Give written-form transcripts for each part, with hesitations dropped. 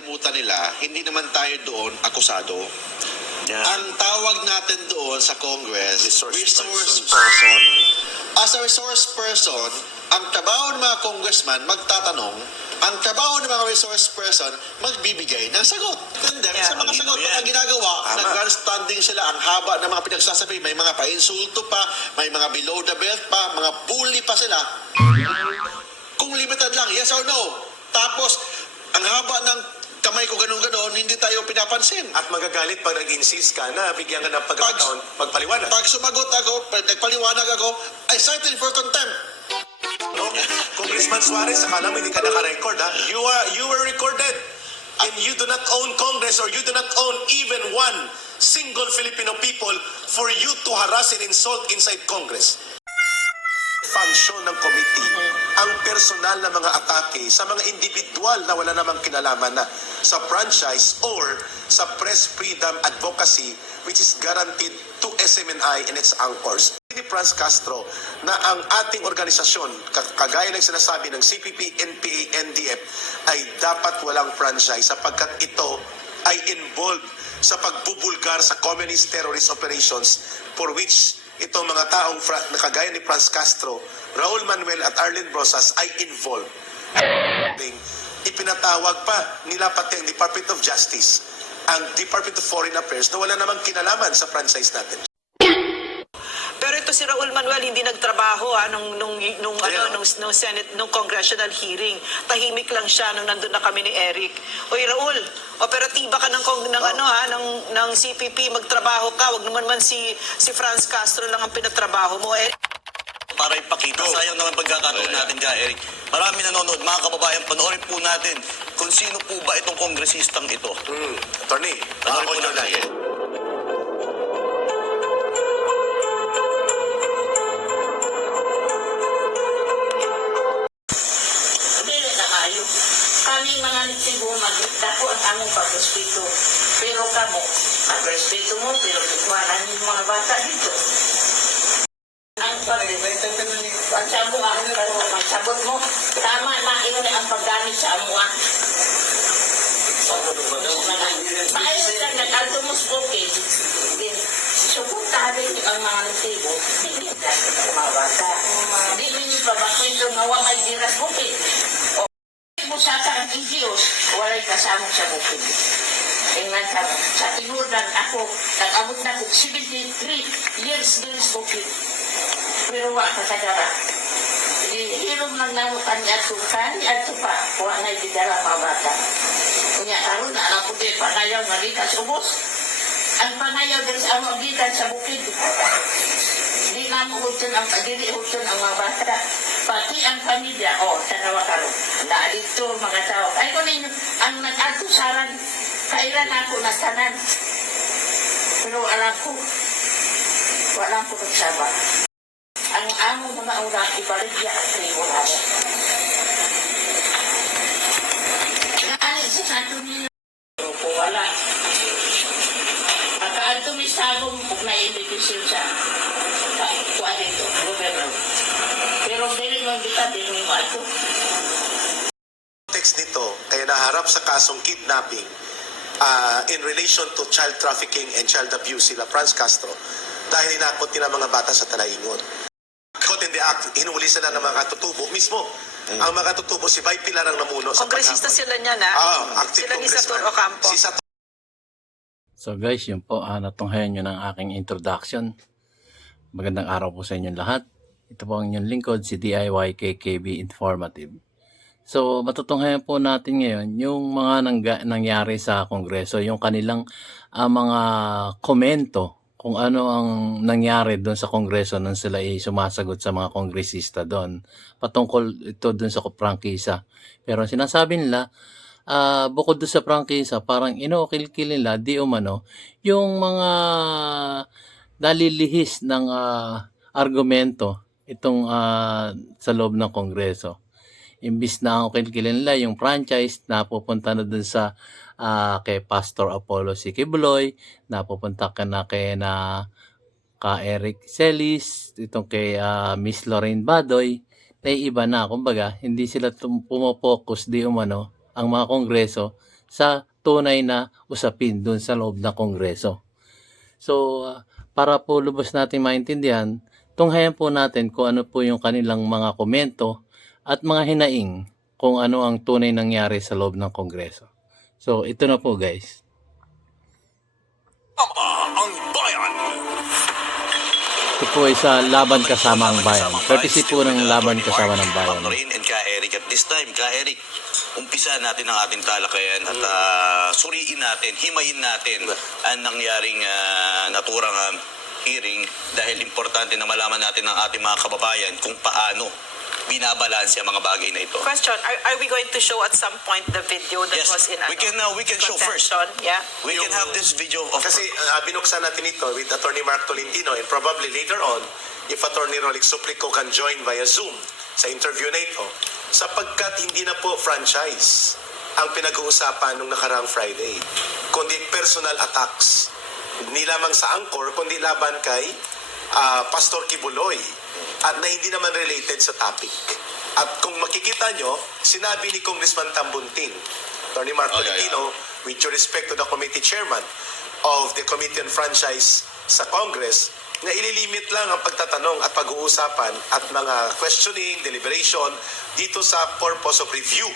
nakakalimutan nila, hindi naman tayo doon akusado. Yeah. Ang tawag natin doon sa Congress, Resource person. As a resource person, ang trabaho ng mga congressman magtatanong, ang trabaho ng mga resource person magbibigay ng sagot. And then, Yeah, sa mga sagot na ginagawa, Tama. nag-standing sila, ang haba ng mga pinagsasabi, may mga pa-insulto pa, may mga below the belt pa, mga bully pa sila. Kung limited lang, yes or no? Tapos, ang haba ng kamay ko ganun-ganon, hindi tayo pinapansin. At magagalit pag nag-insist ka na bigyan ka ng pagkakataon magpaliwanag. Pag sumagot ako, pag nagpaliwanag ako, I cite in for contempt. No? Congressman Suarez, akala mo hindi ka naka-record, ha? You were recorded. And you do not own Congress or you do not own even one single Filipino people for you to harass and insult inside Congress. Function ng committee ang personal na mga atake sa mga individual na wala namang kinalaman na sa franchise or sa press freedom advocacy which is guaranteed to SMNI and its anchors. Ni Franz Castro na ang ating organisasyon, kagaya ng sinasabi ng CPP, NPA, NDF, ay dapat walang franchise sapagkat ito ay involved sa pagbubulgar sa communist terrorist operations for which itong mga taong na kagaya ni Franz Castro, Raul Manuel at Arlene Brosas ay involved. Ipinatawag pa nila pati ang Department of Justice, ang Department of Foreign Affairs na wala namang kinalaman sa franchise natin. Pero ito si Raul Manuel hindi nagtrabaho nung Senate nung congressional hearing. Tahimik lang siya nung nandun na kami ni Eric. Oy Raul, operatiba ka ng CPP, magtrabaho ka. Wag naman si Franz Castro lang ang pinatrabaho mo. Para ipakita, sayang naman pagkakataon natin ka, Eric. Marami nanonood, mga kababayan, panoorin po natin kung sino po ba itong kongresistang ito. Attorney, Panoorin po nyo natin. Dili na kayo. Kami mga nitibo magdako ang among pag-respeto. Pero kamo, mag-respeto mo, pero ikuhanan yung mga bata dito. Ang pagsabot magsabot mo, tama na yun ang paggamit sa amuan. Maayos lang nag-alto mo spoken. Suportahan ang mga nitibo. Hindi lang ang mga bata. Hindi nyo pabakwento nga may diras bukid. O mo sa ang Diyos, walay kasama sa bukid. Tingnan ka mo. Sa tinuran ako, nag-abot na ko 73 years din sa bukid. Pero wala ka kadara. Hirong lang namot ang atukan, ato pa, wala na ididala mga bata. Kanya karoon na alam ko din, panayaw nga likas ubos. Ang panayaw din sa among gikan sa bukid. Di na mo hutun ang mga bata. Pati ang pamilya, tanawa karoon. Na dito mga tao. Ay ko ninyo, ang nag-atusaran, kailan ako nasanan. Pero alam ko, wala ko nagsabat. Ang among mga ura, ibaligya ang tribunal. Naalit sa sato ninyo, pero wala. Pagkaan tumisagong kung na-individual siya, kuha dito, gobyerno. Pero dili mo kita, dili mo ito. Text nito, kaya naharap sa kasong kidnapping in relation to child trafficking and child abuse sila Franz Castro dahil inakot nila mga bata sa Talaingon. Caught in the act, hinuli sila ng mga katutubo mismo. Ang mga katutubo, si Vice Pilar ang namuno sa Kongresista paghapon. sila niya na. Active Sila ni congressman. Sator Ocampo. Si Sator So guys, yun po, natunghayan nyo ng aking introduction. Magandang araw po sa inyong lahat. Ito po ang inyong lingkod, si DIY KKB Informative. So matutunghayan po natin ngayon yung mga nangyari sa Kongreso, yung kanilang mga komento kung ano ang nangyari doon sa Kongreso nung sila ay sumasagot sa mga kongresista doon. Patungkol ito doon sa prangkisa. Pero sinasabi nila, bukod doon sa prangkisa, parang inokil-kil nila, di umano, yung mga dalilihis ng argumento itong sa loob ng Kongreso. Imbis na ang kilin nila yung franchise na pupunta na dun sa kay Pastor Apollo C. Quiboloy, na pupunta ka na ka Eric Celis, itong kay Miss Lorraine Badoy, na iba na. Kumbaga, hindi sila pumofocus di umano ang mga Kongreso sa tunay na usapin dun sa loob ng Kongreso. So, para po lubos natin maintindihan, tunghayan po natin kung ano po yung kanilang mga komento at mga hinaing kung ano ang tunay nangyari sa loob ng Kongreso. So, ito na po guys. Ang bayan! Ito po ay sa Laban Kasama ang Bayan. Courtesy po ng Laban Kasama ng Bayan. Ma'am Noreen and Ka Eric. At this time, Ka Eric, umpisa natin ang ating talakayan at suriin natin, himayin natin ang nangyaring naturang hearing dahil importante na malaman natin ng ating mga kababayan kung paano binabalanse ang mga bagay na ito. Question, are we going to show at some point the video that Yes, was in we can show first. contention? Yeah. We can have this video of... Kasi binuksan natin ito with Attorney Mark Tolentino and probably later on, if Attorney Rolex Suplico can join via Zoom sa interview na ito, sapagkat hindi na po franchise ang pinag-uusapan nung nakaraang Friday, kundi personal attacks. Hindi lamang sa Angkor, kundi laban kay Pastor Kibuloy at na hindi naman related sa topic. At kung makikita nyo, sinabi ni Congressman Tambunting, Attorney Mark Tolentino, with due respect to the committee chairman of the Committee on Franchise sa Congress, na ililimit lang ang pagtatanong at pag-uusapan at mga questioning, deliberation dito sa purpose of review,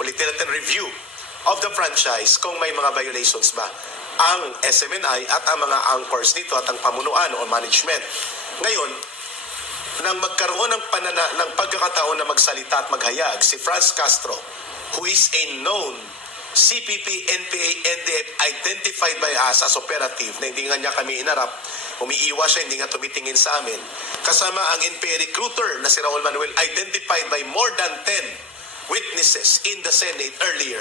ulitin natin review of the franchise kung may mga violations ba ang SMNI at ang mga anchors nito at ang pamunuan o management. Ngayon, nang magkaroon ng pagkakataon na magsalita at maghayag si Franz Castro, who is a known CPP, NPA, NDF identified by us as operative na hindi nga niya kami inarap, umiiwas siya, hindi nga tumitingin sa amin. Kasama ang NPA recruiter na si Raul Manuel identified by more than 10 witnesses in the Senate earlier.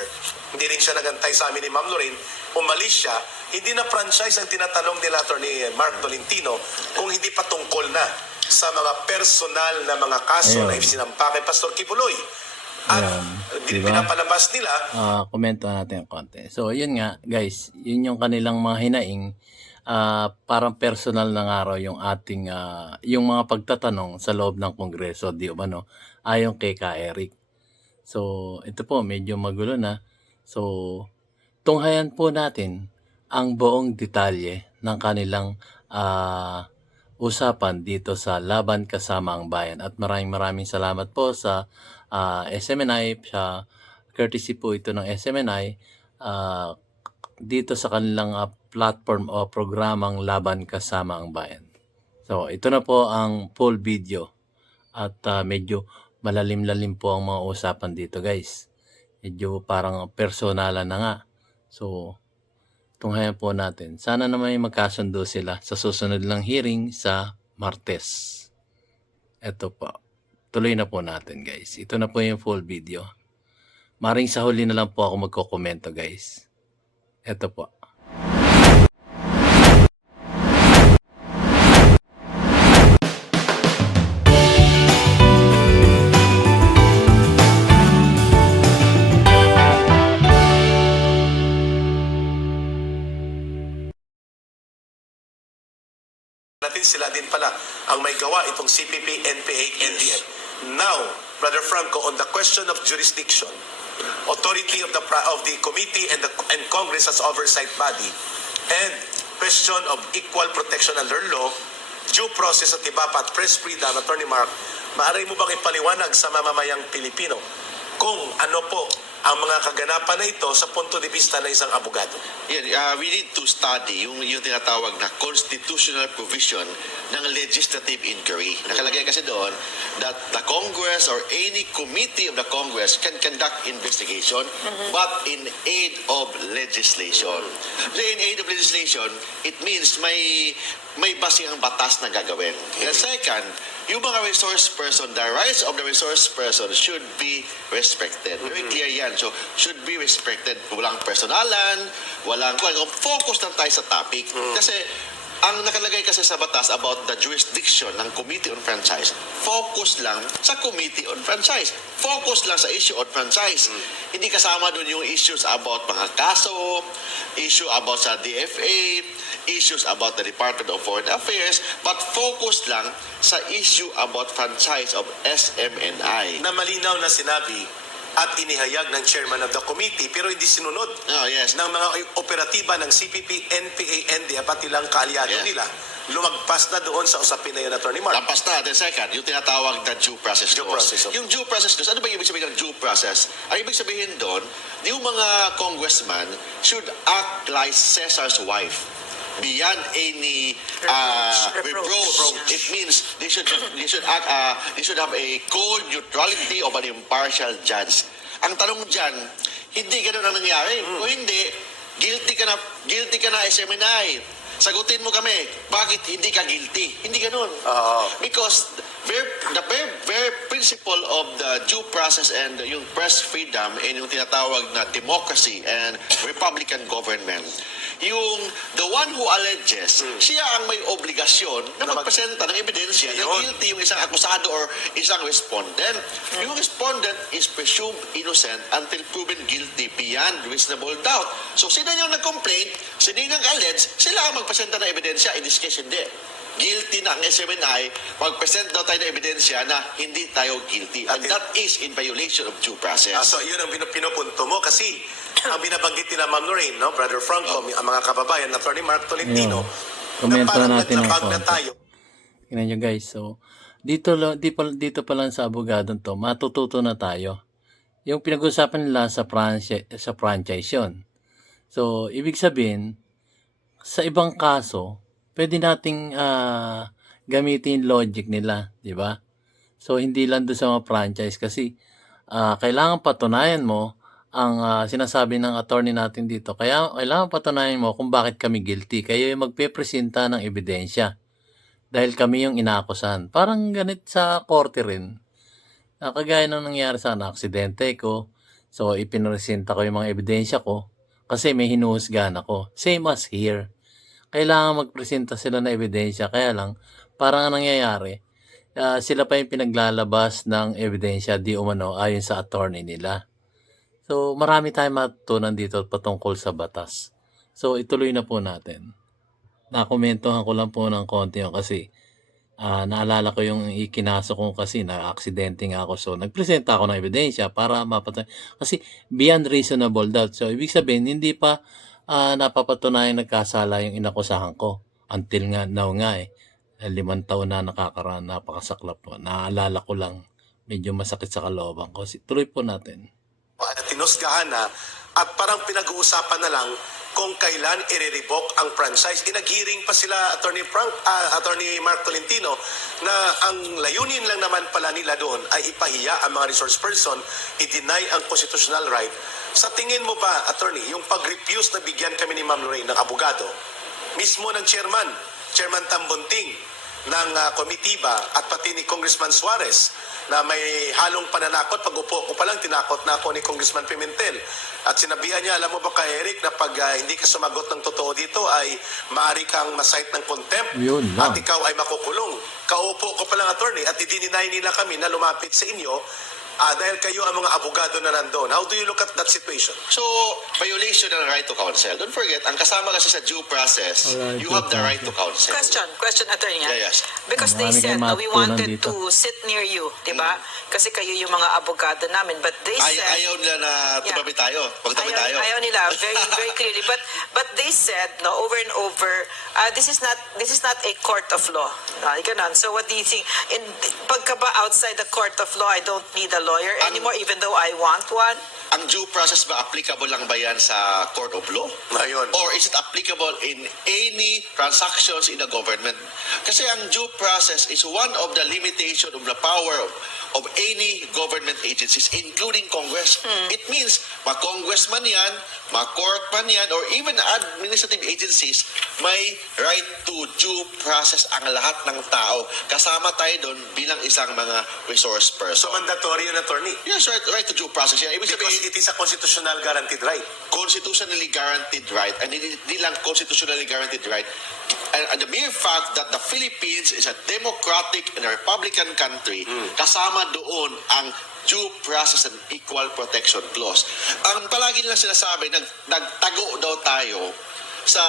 Hindi rin siya nagantay sa amin ni Ma'am Lorraine, umalis siya, hindi na franchise ang tinatanong nila Attorney Mark Tolentino kung hindi patungkol na sa mga personal na mga kaso na isinampa kay Pastor Kibuloy. At Diba? pinapalabas nila Komento natin ang konti. So, yun nga, guys. Yun yung kanilang mga hinaing. Parang personal na nga raw yung ating, yung mga pagtatanong sa loob ng Kongreso, di ba, no? Ayon kay Ka Eric. So, ito po, medyo magulo na. So, tunghayan po natin ang buong detalye ng kanilang usapan dito sa Laban Kasama ang Bayan. At maraming salamat po sa SMNI, sa courtesy po ito ng SMNI dito sa kanilang platform o programang Laban Kasama ang Bayan. So, ito na po ang full video at medyo malalim-lalim po ang mga usapan dito guys. Medyo parang personalan na nga. So, tunghayan po natin. Sana naman magkasundo sila sa susunod lang hearing sa Martes. Ito po. Tuloy na po natin guys. Ito na po yung full video. Maring sa huli na lang po ako magkokomento guys. Ito po. natin sila din pala ang may gawa itong CPP, NPA, NDF. Now, Brother Franco, on the question of jurisdiction, authority of the committee and Congress as oversight body, and question of equal protection under law, due process at iba pa at press freedom, Attorney Mark, maaari mo bang ipaliwanag sa mamamayang Pilipino kung ano po ang mga kaganapan na ito sa punto de vista ng isang abogado? Yeah, we need to study yung tinatawag na constitutional provision ng legislative inquiry. Nakalagay kasi doon that the Congress or any committee of the Congress can conduct investigation but in aid of legislation. So in aid of legislation, it means may basing ang batas na gagawin. And second, yung mga resource person, the rights of the resource person should be respected. Very clear yan. So, should be respected. Walang personalan, focus lang tayo sa topic. Kasi, ang nakalagay kasi sa batas about the jurisdiction ng Committee on Franchise, focus lang sa Committee on Franchise. Focus lang sa issue on franchise. Hindi kasama doon yung issues about mga kaso, issue about sa DFA, issues about the Department of Foreign Affairs, but focus lang sa issue about franchise of SMNI. Na malinaw na sinabi at inihayag ng chairman of the committee pero hindi sinunod Oh, yes. ng mga operatiba ng CPP, NPA, NDA, pati lang kaalyado Yes. nila. Lumagpas na doon sa usapin na yun, Attorney Mark. Lampas na. Then second, yung tinatawag na due process Due clause. process, okay. Yung due process clause, ano ba ibig sabihin ng due process? Ang ibig sabihin doon, yung mga congressman should act like Caesar's wife. Beyond any reproach. It means they should act, they should have a cold neutrality of an impartial judge. Ang tanong dyan, hindi ganun ang nangyari. Kung hindi, guilty ka na SMNI. Sagutin mo kami, bakit hindi ka guilty? Hindi ganun. Because the very principle of the due process and yung press freedom and yung tinatawag na democracy and republican government, yung the one who alleges, siya ang may obligasyon na magpresenta ng ebidensya na Yun. guilty yung isang akusado or isang respondent. Yung respondent is presumed innocent until proven guilty beyond reasonable doubt. So sino yung nag-complain, sino yung nag-allege, sila ang magpresenta ng ebidensya. In this case, hindi. Guilty na ang SMNI, mag-present daw tayo ng ebidensya na hindi tayo guilty. And that is in violation of due process. So yun ang pinupunto mo kasi ang binabanggit ni na Ma'am Lorraine, no, Brother Franco, ang mga kababayan, Attorney Mark Tolentino, Ayun. Komento natin ng naglabag na konti. tayo. Tingnan nyo guys, so dito pa lang sa abogadong to, matututo na tayo. Yung pinag-usapan nila sa franchise yun. So, ibig sabihin, sa ibang kaso, pwede nating gamitin logic nila, di ba? So, hindi lang doon sa mga franchise kasi kailangan patunayan mo ang sinasabi ng attorney natin dito. Kaya kailangan patunayan mo kung bakit kami guilty. Kayo yung magpepresenta ng ebidensya. Dahil kami yung inaakusahan. Parang ganit sa korte rin. Kagaya nung nangyari sa aksidente ko. So, ipinresenta ko yung mga ebidensya ko. Kasi may hinuhusgahan ako. Same as here. Kailangan magpresenta sila ng ebidensya. Kaya lang, parang ang nangyayari, sila pa yung pinaglalabas ng ebidensya di umano ayon sa attorney nila. So, marami tayong matutunan dito patungkol sa batas. So, ituloy na po natin. Nakomentohan ko lang po ng konti yun kasi naalala ko yung ikinaso ko kasi na-aksidente nga ako. So, nagpresenta ako ng ebidensya para mapatunayan. Kasi beyond reasonable doubt. So, ibig sabihin, hindi pa napapatunayan nagkasala yung inakusahan ko. Until nga, now nga 5 taon na nakakaraan, napakasaklap po. Naalala ko lang, medyo masakit sa kalooban ko. Tuloy po natin. Tinusgahan na at parang pinag-uusapan na lang kung kailan i-revoke ang franchise. Inag-hearing pa sila Attorney Mark Tolentino na ang layunin lang naman pala nila doon ay ipahiya ang mga resource person, i-deny ang constitutional right. Sa tingin mo ba, Attorney, yung pag-refuse na bigyan kami ni Ma'am Lorraine ng abogado, mismo ng Chairman Tambunting ng komitiba at pati ni Congressman Suarez na may halong pananakot. Pag upo ko pa lang, tinakot na ako ni Congressman Pimentel. At sinabihan niya, alam mo ba kay Eric, na pag hindi ka sumagot ng totoo dito ay maaari kang ma-cite ng contempt Yun lang. at ikaw ay makukulong. Kaupo ko pa lang, attorney, at i-deny nila kami na lumapit sa inyo dahil kayo ang mga abogado na nandoon. How do you look at that situation? So, violation ng right to counsel. Don't forget, ang kasama kasi sa due process, Alright, you have the right to counsel. Question, attorney. Yeah, yes. Because they Marami said kayong na we matutunan wanted dito. to sit near you, di ba? Kasi kayo yung mga abogado namin. But they said... Ayaw nila na tumabi tayo. Pagtabi tayo. Ayaw nila very clearly, but they said no over and over, this is not a court of law. Ganun. So what do you think? Pagka ba outside the court of law, I don't need a lawyer anymore, even though I want one. Ang due process ba applicable lang ba yan sa court of law? Ayun. Or is it applicable in any transactions in the government? Kasi ang due process is one of the limitation of the power of any government agencies, including Congress. It means, ma-congressman yan, ma-court man yan, or even administrative agencies, may right to due process ang lahat ng tao. Kasama tayo doon bilang isang mga resource So, person. mandatory yun, attorney. Yes, right to due process yan. Ibig Because sabihin, it is a constitutional guaranteed right. constitutionally guaranteed right, and hindi lang constitutionally guaranteed right. And the mere fact that the Philippines is a democratic and a republican country, kasama doon ang due process and equal protection clause. Ang palagi nila sinasabi, nagtago daw tayo sa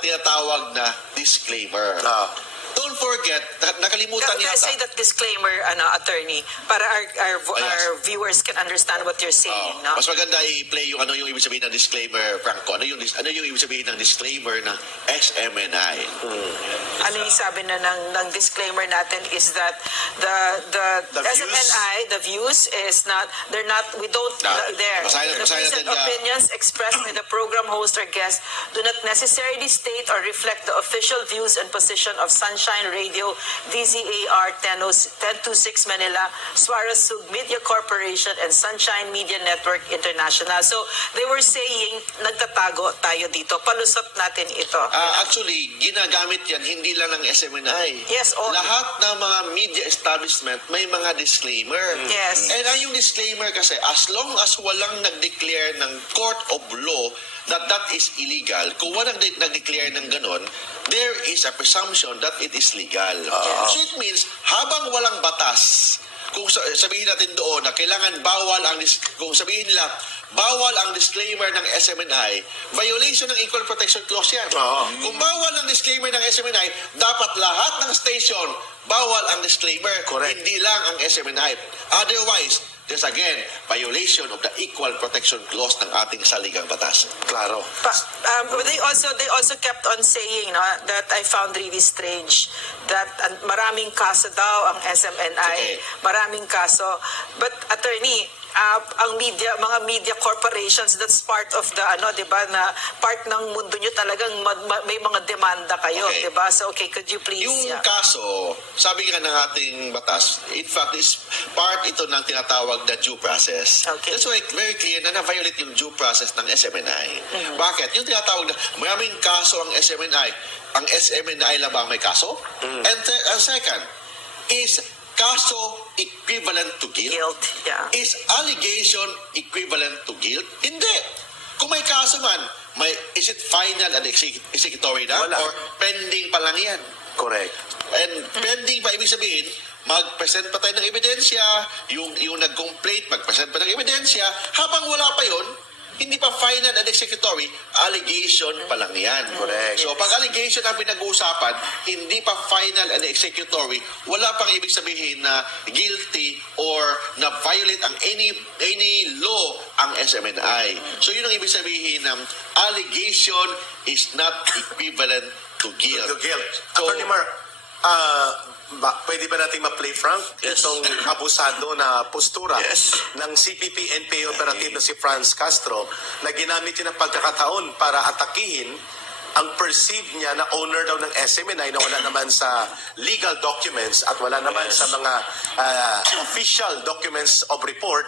tinatawag na disclaimer. don't forget, nakalimutan Can I yata. say that disclaimer, attorney, para our viewers can understand what you're saying, no? Mas maganda i-play yung yung ibig sabihin ng disclaimer, Franco. Ano yung ibig sabihin ng disclaimer ng SMNI? Ano yung sabi na ng disclaimer natin is that the views- SMNI, the views is not, we don't, there. Basahin The views natin and na- opinions expressed by the program host or guest do not necessarily state or reflect the official views and position of Sunshine Radio, DZAR 1026 Manila, Suarez Sug Media Corporation, and Sunshine Media Network International. So, they were saying, nagtatago tayo dito. Palusot natin ito. Actually, ginagamit yan hindi lang ng SMNI. Yes, all. Lahat ng mga media establishment may mga disclaimer. Yes. And ang yung disclaimer kasi, as long as walang nag-declare ng court of law that is illegal, kung walang nag-declare ng ganon, there is a presumption that it is legal. So it means, habang walang batas, kung sabihin natin doon na kailangan bawal kung sabihin nila, bawal ang disclaimer ng SMNI, violation ng Equal Protection Clause yan. Kung bawal ang disclaimer ng SMNI, dapat lahat ng station, bawal ang disclaimer. Correct. Hindi lang ang SMNI. Otherwise, there's again, violation of the Equal Protection Clause ng ating saligang batas. Klaro. They also kept on saying that I found really strange that maraming kaso daw ang SMNI, Okay. maraming kaso. But attorney, ang mga media corporations, that's part of the di ba, na part ng mundo nyo talagang may mga demanda kayo, Okay. di ba? So okay, could you please? Yung kaso, sabi nga ng ating batas, in fact, is part ito ng tinatawag na due process. Okay. That's why very clear na na-violate yung due process ng SMNI. Bakit? Yung tinatawag na maraming kaso ang SMNI. Ang SMNI lang ba ang may kaso? And ang second is kaso equivalent to guilt? Guilt, yeah. Is allegation equivalent to guilt? Hindi. Kung may kaso man, is it final and executory na? Wala. Or pending pa lang yan? Correct. And pending pa, ibig sabihin, mag-present pa tayo ng ebidensya, yung nag-complaint, mag-present pa ng ebidensya, habang wala pa yon, hindi pa final and executory, allegation pa lang yan. Correct. So, pag allegation ang pinag-uusapan, hindi pa final and executory, wala pang ibig sabihin na guilty or na violate ang any law ang SMNI. So, yun ang ibig sabihin ng allegation is not equivalent to guilt. The guilt. So, Attorney Mark, pwede ba natin ma-play, Frank, Yes. itong abusado na postura Yes. ng CPP-NPA operative na si Franz Castro na ginamit niya ng pagkakataon para atakihin ang perceived niya na owner daw ng SMNI na wala naman sa legal documents at wala naman sa mga official documents of report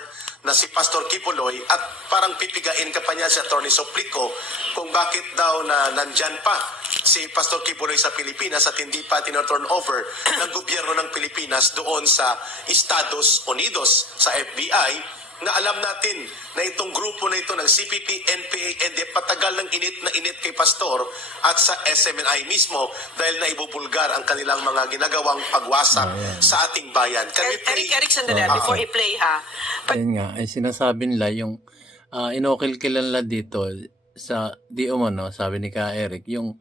na si Pastor Kibuloy, at parang pipigain ka pa niya si Atty. Soplico kung bakit daw na nandyan pa si Pastor Kibuloy sa Pilipinas at hindi pa tinuturn over ng gobyerno ng Pilipinas doon sa Estados Unidos sa FBI, na alam natin na itong grupo na ito ng CPP, NPA, and patagal ng init na init kay Pastor at sa SMNI mismo dahil naibubulgar ang kanilang mga ginagawang pagwasak sa ating bayan. Can we play? Eric, sandali, before i-play ha. Ayun nga, ay sinasabi nila yung inokil-kilan nila dito sa di umano, sabi ni Ka Eric, yung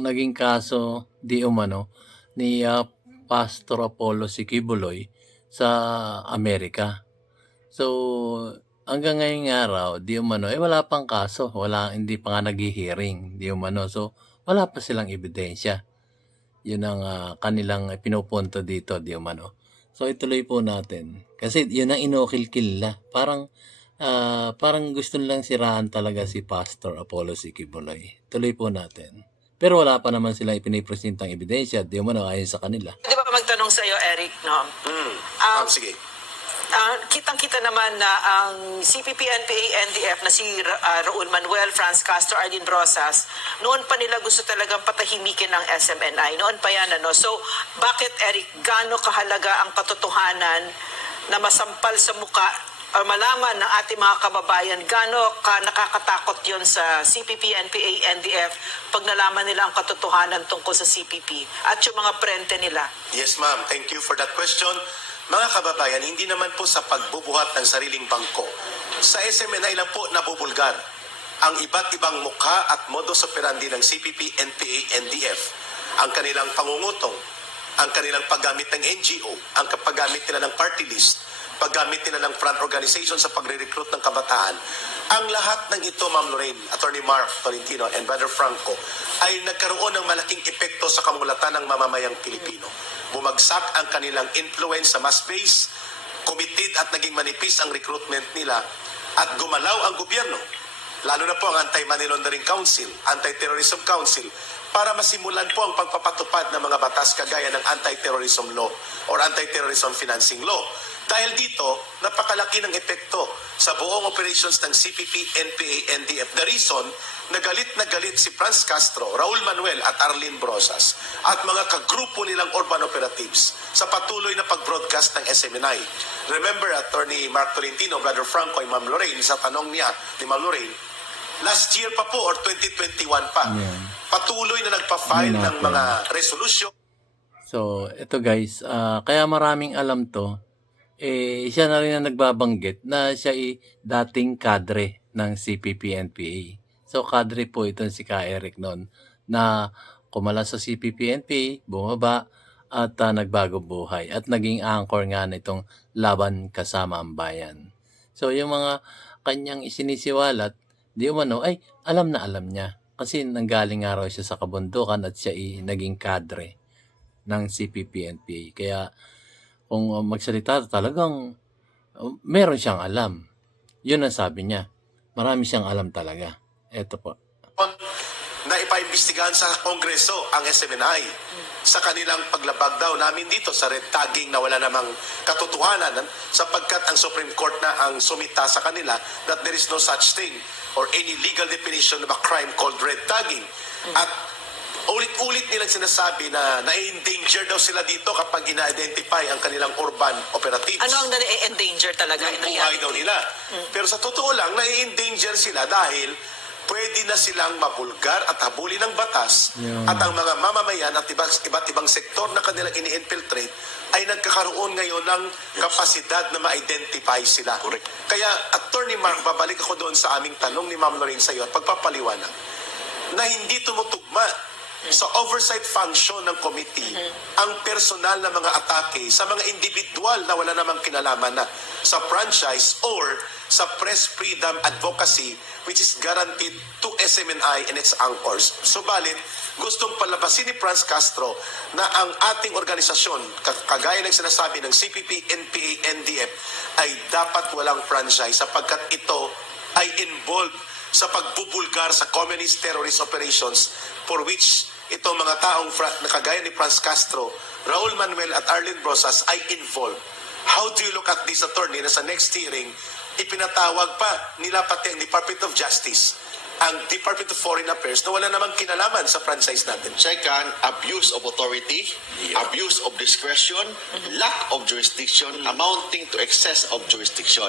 naging kaso di umano ni Pastor Apollo Sikibuloy sa Amerika. So, hanggang ngayong araw, di umano, wala pang kaso, hindi pa nga nag-hearing, di umano. So, wala pa silang ebidensya. Yun ang kanilang pinupunto dito, di umano. So, ituloy po natin. Kasi yun ang inokil-kil na. Parang gusto nilang siraan talaga si Pastor Apollo Sikibuloy. Tuloy po natin. Pero wala pa naman sila ipinipresentang ebidensya, di umano, ayon sa kanila. Di ba magtanong sa'yo, Eric, no? Sige. Kitang-kita naman na ang CPP, NPA, NDF na si Raul Manuel, Franz Castro, Arlene Rosas, noon pa nila gusto talagang patahimikin ng SMNI. Noon pa yan, ano? So, bakit, Eric, gaano kahalaga ang katotohanan na masampal sa muka o malaman ng ating mga kababayan, gaano ka nakakatakot yon sa CPP, NPA, NDF pag nalaman nila ang katotohanan tungkol sa CPP at yung mga prente nila? Yes, ma'am. Thank you for that question. Mga kababayan, hindi naman po sa pagbubuhat ng sariling bangko. Sa SMNI lang po nabubulgar ang iba't ibang mukha at modus operandi ng CPP, NPA, NDF. ang kanilang pangungutong, ang kanilang paggamit ng NGO, ang paggamit nila ng party list, paggamit nila ng front organization sa pagre-recruit ng kabataan. Ang lahat ng ito, Ma'am Lorraine, Attorney Mark Tolentino, and Brother Franco, ay nagkaroon ng malaking epekto sa kamulatan ng mamamayang Pilipino. Bumagsak ang kanilang influence sa mass base, committed at naging manipis ang recruitment nila, at gumalaw ang gobyerno, lalo na po ang Anti-Money Laundering Council, Anti-Terrorism Council, para masimulan po ang pagpapatupad ng mga batas kagaya ng Anti-Terrorism Law or Anti-Terrorism Financing Law. Dahil dito, napakalaki ng epekto sa buong operations ng CPP, NPA, NDF. The reason, na galit si Franz Castro, Raul Manuel at Arlene Brosas at mga kagrupo nilang urban operatives sa patuloy na pag-broadcast ng SMNI. Remember, Attorney Mark Tolentino, Brother Franco, and Ma'am Lorraine, sa tanong niya ni Ma'am Lorraine, last year pa po or 2021 pa, patuloy na nagpa-file ng mga resolution. So, ito guys, kaya maraming alam to, siya na rin ang nagbabanggit na siya ay dating kadre ng CPP-NPA. So, kadre po itong si Ka Eric noon na kumala sa CPP-NPA, bumaba, at nagbago buhay. At naging anchor nga nitong Laban Kasama ang Bayan. So, yung mga kanyang isinisiwalat, di umano, ay alam na alam niya. Kasi nanggaling nga raw siya sa kabundukan at siya ay naging kadre ng CPP-NPA. Kaya, kung magsalita talagang meron siyang alam. Yun ang sabi niya. Marami siyang alam talaga. Eto po. Na ipaimbestigahan sa Kongreso ang SMNI sa kanilang paglabag daw namin dito sa red tagging na wala namang katotohanan sapagkat ang Supreme Court na ang sumita sa kanila that there is no such thing or any legal definition of a crime called red tagging. At ulit-ulit nilang sinasabi na na-endanger daw sila dito kapag ina-identify ang kanilang urban operatives. Ano ang na-endanger talaga? Ang buhay daw nila. Pero sa totoo lang, na-endanger sila dahil pwede na silang mabulgar at habulin ng batas at ang mga mamamayan at iba't ibang sektor na kanilang ini-infiltrate ay nagkakaroon ngayon ng kapasidad na ma-identify sila. Correct. Kaya, Attorney Mark, babalik ako doon sa aming tanong ni Ma'am Lorraine sa iyo at pagpapaliwanag na hindi tumutugma sa oversight function ng committee ang personal na mga atake sa mga individual na wala namang kinalaman na sa franchise or sa press freedom advocacy which is guaranteed to SMNI and its anchors. Subalit, gustong palabasin ni Franz Castro na ang ating organisasyon, kagaya ng sinasabi ng CPP, NPA, NDF, ay dapat walang franchise sapagkat ito ay involved sa pagbubulgar sa communist terrorist operations for which itong mga taong na kagaya ni Franz Castro, Raul Manuel at Arlene Brosas ay involved. How do you look at this, attorney, na sa next hearing, ipinatawag pa nila pati ang Department of Justice, ang Department of Foreign Affairs na wala namang kinalaman sa franchise natin? Second, abuse of authority, abuse of discretion, lack of jurisdiction, amounting to excess of jurisdiction.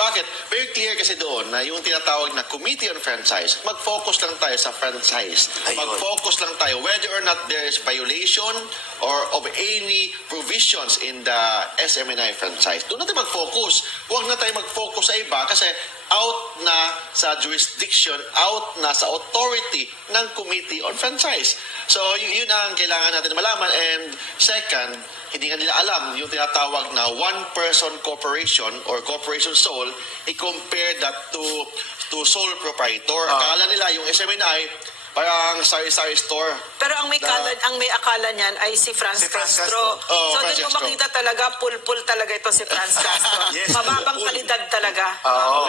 Bakit? Very clear kasi doon na yung tinatawag na Committee on Franchise, mag-focus lang tayo sa franchise. Ayun. Mag-focus lang tayo whether or not there is violation or of any provisions in the SMNI franchise. Doon natin mag-focus. Huwag na tayo mag-focus sa iba kasi out na sa jurisdiction, out na sa authority ng Committee on Franchise. So, yun ang kailangan natin malaman. And second, hindi nga nila alam yung tinatawag na one-person corporation or corporation sole, i-compare that to sole proprietor. Akala nila yung SMNI, parang sari-sari store. Pero ang may akala niyan ay si Franz Castro. Oh, So Franz doon mo Castro. makita talaga, pul-pul talaga ito si Franz Castro. Yes, Mababang pul-pul. kalidad talaga.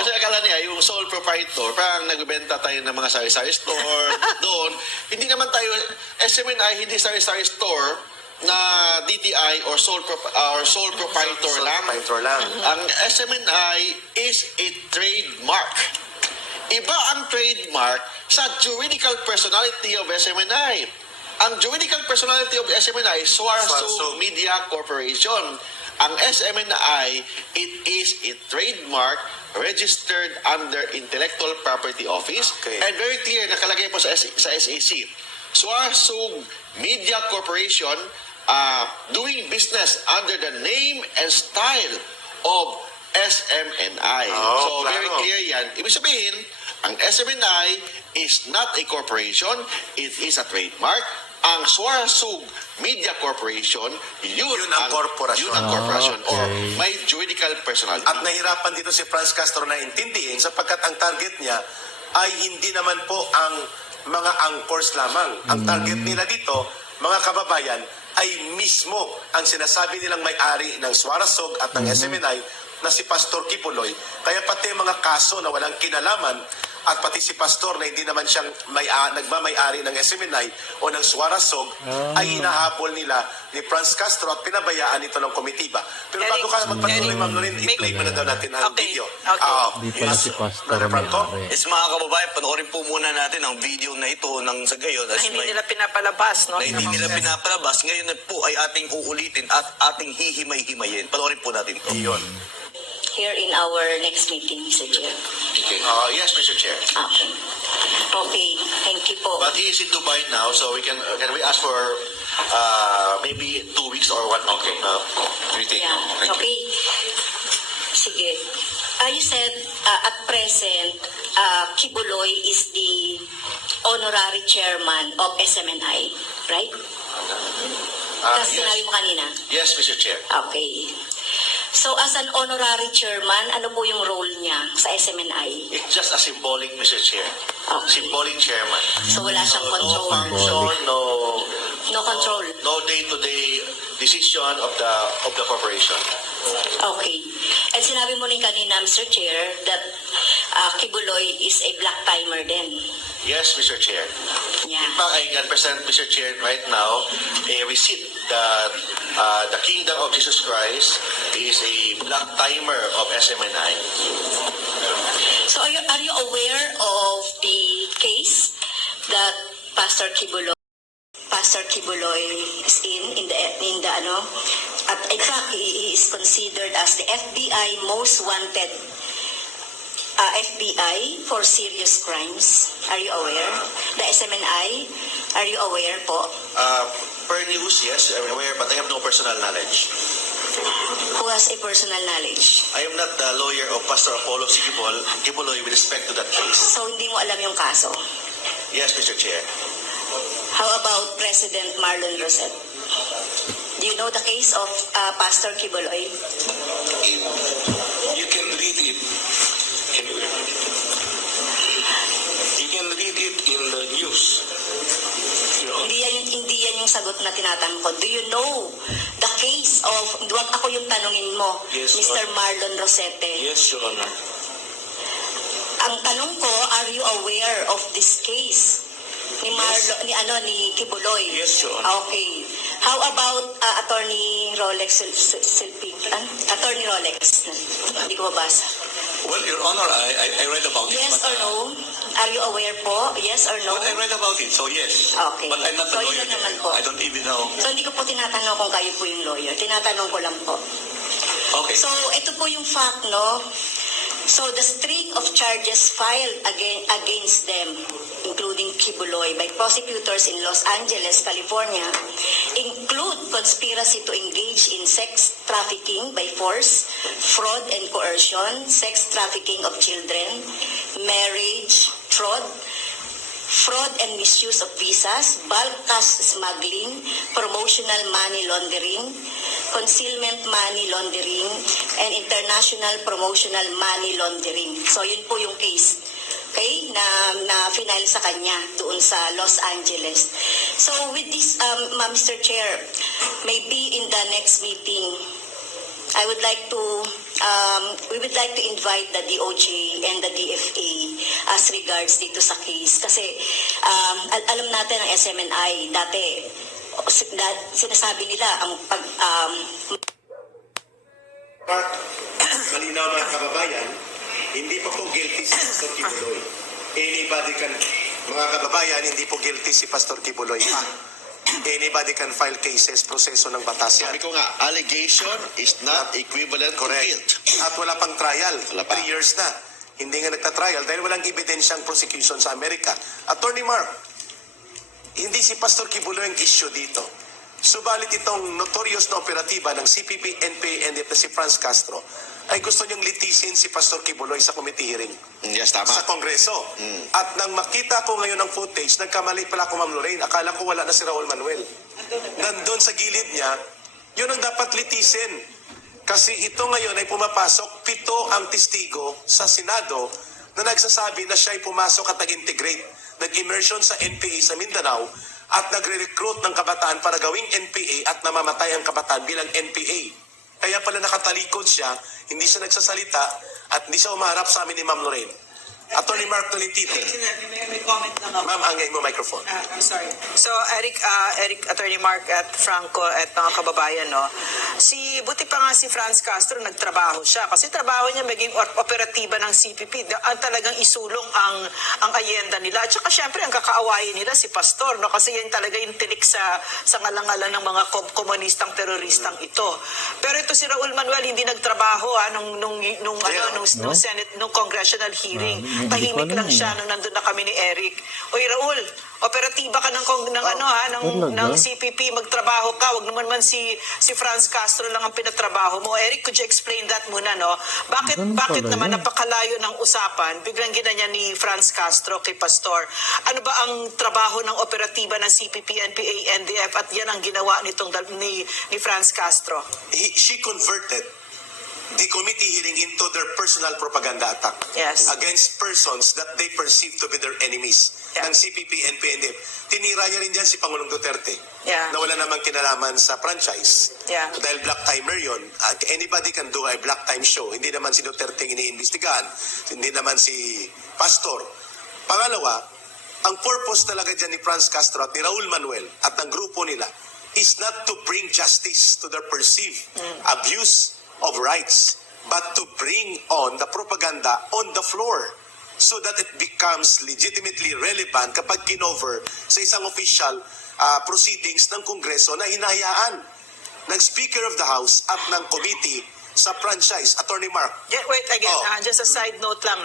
Kasi akala niya, yung sole proprietor, parang nagbebenta tayo ng mga sari-sari store doon. Hindi naman tayo, SMNI, hindi sari-sari store na DTI or sole proprietor lang. Proprietor lang. Ang SMNI is a trademark. Iba ang trademark sa juridical personality of SMNI. Ang juridical personality of SMNI, Swarso Media Corporation. Ang SMNI, it is a trademark registered under Intellectual Property Office. Okay. And very clear, nakalagay po sa SAC. Swarso Media Corporation doing business under the name and style of SMNI. So, very klaro. clear yan. Ibig sabihin, ang SMNI is not a corporation, it is a trademark. ang Suarezug Media Corporation, yun ang korporasyon. Yun ang korporasyon or Okay. may juridical personality. At nahirapan dito si Franz Castro na intindihin sapagkat ang target niya ay hindi naman po ang mga anchors lamang. Ang target nila dito, mga kababayan, ay mismo ang sinasabi nilang may-ari ng Suarezug at ng SMNI na si Pastor Kibuloy. Kaya pati mga kaso na walang kinalaman at pati si Pastor na hindi naman siyang nagmamay-ari ng SMNI o ng Suarezug ay hinahabol nila ni Franz Castro at pinabayaan ito ng komitiba. Pero Eric, bago ka magpatuloy, Eric, Ma'am Lorin, i-play mo na daw natin ang Okay, video. okay. Di pala si Pastor Brother Franco? may-ari. Yes, mga kababayan, panoorin po muna natin ang video na ito ng sa gayon. Na hindi nila pinapalabas, no? na hindi sa nila Congress. pinapalabas. Ngayon na po ay ating uulitin at ating hihimay-himayin. Panoorin po natin ito. Iyon. Here in our next meeting, Mr. Chair. Okay. Yes, Mr. Chair. Okay. Okay, thank you po. But he is in Dubai now, so we can we ask for maybe 2 weeks or 1 week from now? Retake. Yeah, Thank you. okay. Sige. You said at present, Kibuloy is the honorary chairman of SMNI, right? Kasi sinabi mo kanina. Yes, Mr. Chair. Okay. So as an honorary chairman, ano po yung role niya sa SMNI? It's just a symbolic, Mr. Chair. Okay. Symbolic chairman. So wala siyang No control. function, No control. no day-to-day decision of the corporation. Okay. And sinabi mo rin kanina, Mr. Chair, that Kibuloy is a black timer din. Yes, Mr. Chair. Yeah. In fact, I can present, Mr. Chair, right now a receipt that the Kingdom of Jesus Christ is a black timer of SMNI. So are you aware of the case that Pastor Kibuloy is in the ano, at in fact he is considered as the FBI most wanted FBI for serious crimes. Are you aware? The SMNI, are you aware po? Per news, yes, I'm aware, but I have no personal knowledge. Who has a personal knowledge? I am not the lawyer of Pastor Apollo Kibuloy with respect to that case. So hindi mo alam yung kaso. Yes, Mr. Chair. How about President Marlon Rosette? Do you know the case of Pastor Kibuloy? You can read it. You can read it in the news. Your Honor. Hindi yan yung sagot na tinatanong ko. Do you know the case of, wag ako yung tanungin mo, Yes, Mr. Marlon Rosette? Yes, Your Honor. Ang tanong ko, are you aware of this case? Ni Kibuloy? Yes, Your Honor. Okay. How about Attorney Rolex Attorney Rolex? Hindi ko mabasa. Well, Your Honor, I read about it. Yes but, or no? Are you aware po? Yes or no? But I read about it, so yes. Okay. But I'm not a So, lawyer. yun naman po. I don't even know. So hindi ko po tinatanong kung kayo po yung lawyer. Tinatanong ko lang po. Okay. So ito po yung fact, no? So the string of charges filed against them, including Kibuloy, by prosecutors in Los Angeles, California, include conspiracy to engage in sex trafficking by force, fraud and coercion, sex trafficking of children, marriage, fraud and misuse of visas, bulk cash smuggling, promotional money laundering, concealment money laundering, and international promotional money laundering. So yun po yung case, okay, na final sa kanya doon sa Los Angeles. So with this, Mr. Chair, maybe in the next meeting, I would like to, we would like to invite the DOJ and the DFA as regards dito sa case. Kasi alam natin ang SMNI, dati sinasabi nila ang Malinaw mga kababayan, hindi pa po guilty si Pastor Kibuloy. Anybody can, mga kababayan, hindi po guilty si Pastor Kibuloy. Anybody can file cases, proseso ng batas yan. Sabi ko nga, allegation is not equivalent to Correct. guilt. At wala pang trial. Wala pa. 3 years na. Hindi nga nagta-trial dahil walang ebidensyang prosecution sa Amerika. Attorney Mark, hindi si Pastor Kibuloy ang issue dito. Subalit itong notorious na operatiba ng CPP, NPA, and si Franz Castro ay gusto niyang litisin si Pastor Kibuloy sa committee hearing Yes, tama. sa Kongreso. At nang makita ko ngayon ng footage, nagkamali pala ako, Ma'am Lorraine. Akala ko wala na si Raul Manuel. Nandun sa gilid niya, yun ang dapat litisin. Kasi ito ngayon ay pumapasok, 7 ang testigo sa Senado na nagsasabi na siya ay pumasok at nag-integrate. Nag-immersion sa NPA sa Mindanao at nagre-recruit ng kabataan para gawing NPA at namamatay ang kabataan bilang NPA. Kaya pala nakatalikod siya, hindi siya nagsasalita at hindi siya umaharap sa amin ni Ma'am Lorraine. Attorney Mark Tolentino. May comment lang ako. Ma'am, angay mo microphone. I'm sorry. So, Eric, Attorney Mark at Franco at mga kababayan, no? Buti pa nga si Franz Castro, nagtrabaho siya. Kasi trabaho niya maging operatiba ng CPP. Ang talagang isulong ang ayenda nila. At saka syempre, ang kakaawayin nila si Pastor, no? Kasi yan talaga yung tinik sa ngalangalan ng mga komunistang teroristang ito. Pero ito si Raul Manuel, hindi nagtrabaho nung Senate, nung congressional hearing. Tahimik lang siya nung nandun na kami ni Eric. Oy, Raul, operatiba ka ng CPP, magtrabaho ka. Wag naman si Franz Castro lang ang pinatrabaho mo. Eric, could you explain that muna, no? Bakit naman napakalayo ng usapan, biglang ginanya ni Franz Castro kay Pastor? Ano ba ang trabaho ng operatiba ng CPP, NPA, NDF at yan ang ginawa ni Franz Castro? She converted the committee hearing into their personal propaganda attack Yes. against persons that they perceive to be their enemies Yeah. ng CPP, NPNF. Tinira niya rin dyan si Pangulong Duterte Yeah. na wala namang kinalaman sa franchise. Yeah. Dahil black timer yun. Anybody can do a black time show. Hindi naman si Duterte ang iniimbestigahan. Hindi naman si Pastor. Pangalawa, ang purpose talaga dyan ni Franz Castro at ni Raul Manuel at ng grupo nila is not to bring justice to their perceived abuse of rights, but to bring on the propaganda on the floor so that it becomes legitimately relevant kapag kinover sa isang official proceedings ng Kongreso na hinahayaan ng Speaker of the House at ng committee sa franchise. Attorney Mark. Yeah, wait, again, just a side note lang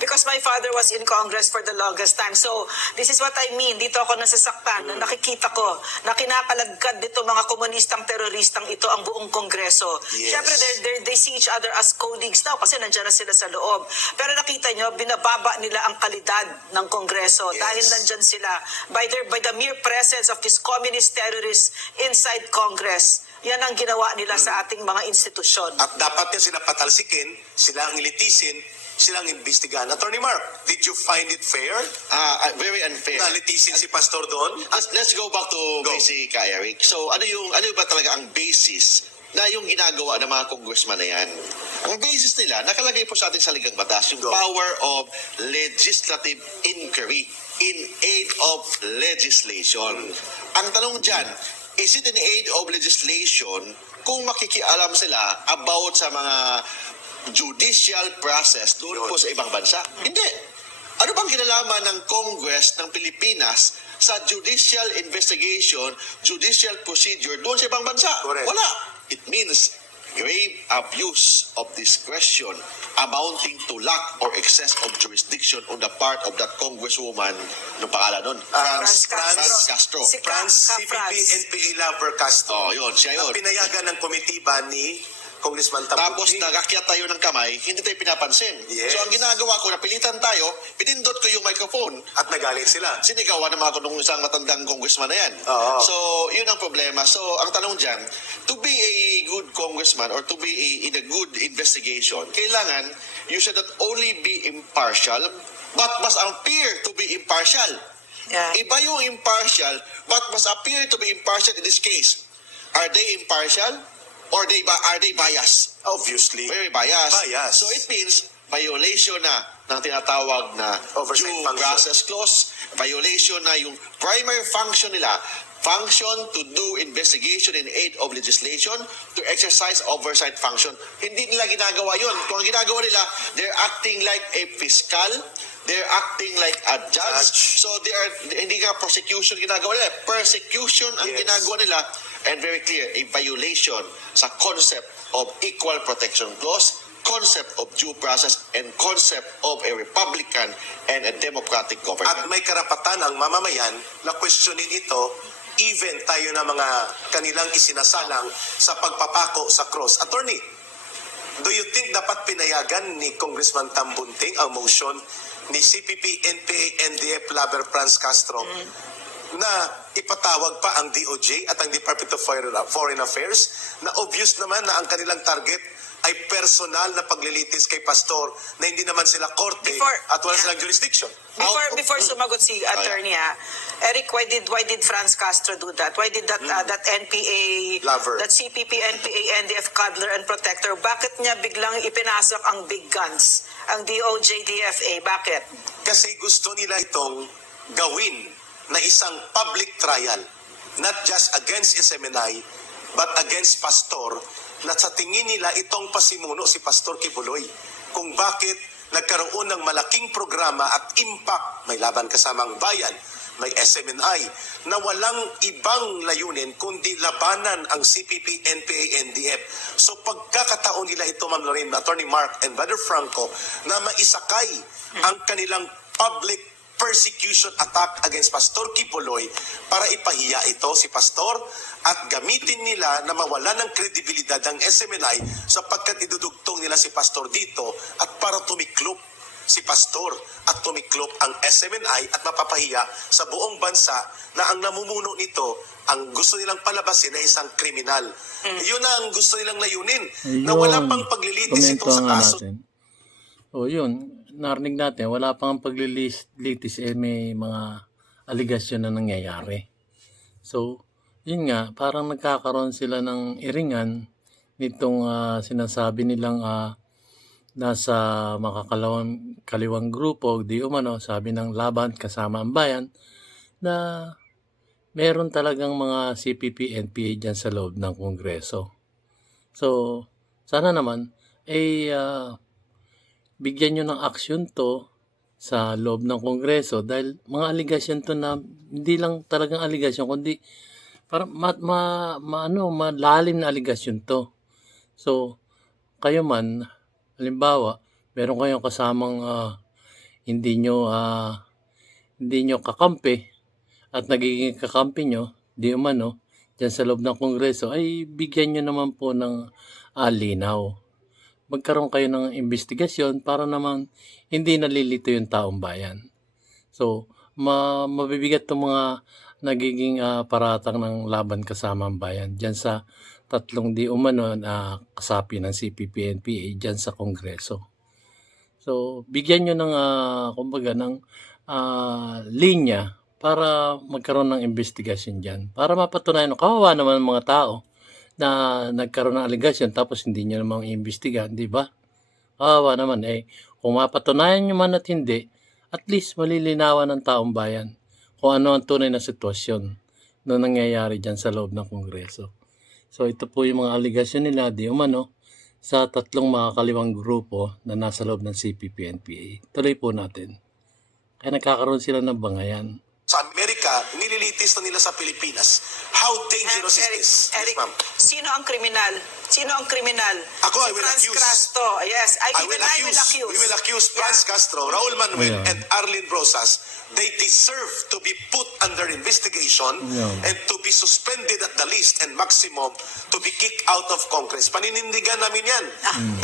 because my father was in Congress for the longest time. So, this is what I mean. Dito ako nasasaktan na nakikita ko na kinakalagkad dito mga komunistang teroristang ito ang buong Kongreso. Yes. Syempre, they see each other as colleagues now kasi nandiyan na sila sa loob. Pero nakita nyo, binababa nila ang kalidad ng Kongreso dahil nandyan sila by the mere presence of these communist terrorists inside Congress. Yan ang ginawa nila sa ating mga institusyon. At dapat niya sila patalsikin, sila ang ilitisin, sila ang imbestigahan. Attorney Mark, did you find it fair Very unfair. na litisin si Pastor doon? Let's go back to basic, Eric. So, ano ba talaga ang basis na yung ginagawa ng mga congressman na yan? Ang basis nila, nakalagay po sa ating saligang batas, yung power of legislative inquiry in aid of legislation. Ang tanong dyan, is it in aid of legislation kung makikialam sila about sa mga judicial process doon po sa ibang bansa? Hindi. Ano bang kinalaman ng Congress ng Pilipinas sa judicial investigation, judicial procedure doon sa ibang bansa? Correct. Wala. It means grave abuse of discretion amounting to lack or excess of jurisdiction on the part of that congresswoman, no pangalan nun? Franz Castro. Si Franz, Ka- CPP, Franz. NPA lover Castro. Oh, yun, siya Ang yun. pinayagan ng komitiba ni Congressman Tapos Tabuchi. nagakyat tayo ng kamay, hindi tayo pinapansin. Yes. So ang ginagawa ko, napilitan tayo, pinindot ko yung microphone. At nagalit sila. Sinigawan naman ako nung isang matandang congressman na yan. Oo. So, yun ang problema. So, ang tanong dyan, to be a good congressman or to be in a good investigation, kailangan you should not only be impartial, but must appear to be impartial. Yeah. Iba yung impartial, but must appear to be impartial in this case. Are they impartial? Or are they biased? Obviously. Very biased. Biased. So it means violation na ng tinatawag na Oversight due function. process clause, violation na yung primary function nila, function to do investigation in aid of legislation, to exercise oversight function. Hindi nila ginagawa yun. Kung ang ginagawa nila, they're acting like a fiscal, they're acting like a judge. So hindi nga prosecution ginagawa nila. Persecution ang Yes. ginagawa nila. And very clear, a violation sa concept of equal protection clause, concept of due process, and concept of a republican and a democratic government. At may karapatan ang mamamayan na questionin ito even tayo na mga kanilang isinasalang sa pagpapako sa cross. Attorney, Do you think dapat pinayagan ni Congressman Tambunting ang motion ni CPP, NPA, NDF, Laber, Franz Castro na ipatawag pa ang DOJ at ang Department of Foreign Affairs na obvious naman na ang kanilang target ay personal na paglilitis kay Pastor na hindi naman sila korte at wala silang jurisdiction. Before sumagot si attorney, Eric, why did Franz Castro do that? Why did that NPA, Lover. that CPP, NPA, NDF cuddler and protector, bakit niya biglang ipinasok ang big guns, ang DOJ, DFA? Bakit? Kasi gusto nila itong gawin na isang public trial, not just against SMNI, but against Pastor, na sa tingin nila itong pasimuno si Pastor Kibuloy. Kung bakit nagkaroon ng malaking programa at impact, may Laban Kasamang Bayan, may SMNI, na walang ibang layunin kundi labanan ang CPP, NPA, NDF. So pagkakataon nila ito, Ma'am Lorraine, Attorney Mark and Brother Franco, na maisakay ang kanilang public persecution attack against Pastor Kibuloy para ipahiya ito si Pastor at gamitin nila na mawala ng kredibilidad ang SMNI sapagkat idudugtong nila si Pastor dito at para tumiklop si Pastor at tumiklop ang SMNI at mapapahiya sa buong bansa na ang namumuno nito, ang gusto nilang palabasin na isang kriminal. Yun ang gusto nilang layunin, na wala pang paglilitis ito sa kaso. O yun, narinig natin, wala pang paglilitis, may mga aligasyon na nangyayari. So, yun nga, parang nagkakaroon sila ng iringan nitong sinasabi nilang nasa makakaliwang grupo, di umano, sabi ng Laban Kasama ang Bayan, na meron talagang mga CPP, NPA dyan sa loob ng Kongreso. So, sana naman, bigyan nyo ng aksyon to sa loob ng Kongreso dahil mga aligasyon to na hindi lang talagang aligasyon kundi parang malalim na aligasyon to. So, kayo man, halimbawa, meron kayong kasamang hindi nyo kakampi at nagiging kakampi nyo, di umano, dyan sa loob ng Kongreso, ay bigyan nyo naman po ng linaw. Magkaroon kayo ng investigasyon para naman hindi nalilito yung taong bayan. So, mabibigat itong mga nagiging paratang ng Laban Kasama ang Bayan dyan sa tatlong di umano na kasapi ng CPP-NPA dyan sa Kongreso. So, bigyan nyo ng, ng linya para magkaroon ng investigasyon dyan. Para mapatunayan, kawawa naman ng mga tao na nagkaroon ng aligasyon tapos hindi nyo namang iimbestigahan, di ba? Kawawa naman. Kung mapatunayan nyo man at hindi, at least malilinawan ng taong bayan kung ano ang tunay na sitwasyon na nangyayari dyan sa loob ng Kongreso. So ito po yung mga aligasyon nila, di umano, sa tatlong makakaliwang grupo na nasa loob ng CPP-NPA. Tuloy po natin. Kaya nagkakaroon sila ng bangayan. Sa Amerika, nililitis na nila sa Pilipinas. How dangerous is this? Eric, Yes, ma'am. sino ang kriminal? Sino ang kriminal? Ako, I will Franz accuse. Castro. Yes, I will accuse. We will accuse Franz Castro, Raul Manuel, Yeah. and Arlene Rosas. They deserve to be put under investigation Yeah. and to be suspended at the least and maximum to be kicked out of Congress. Paninindigan namin yan.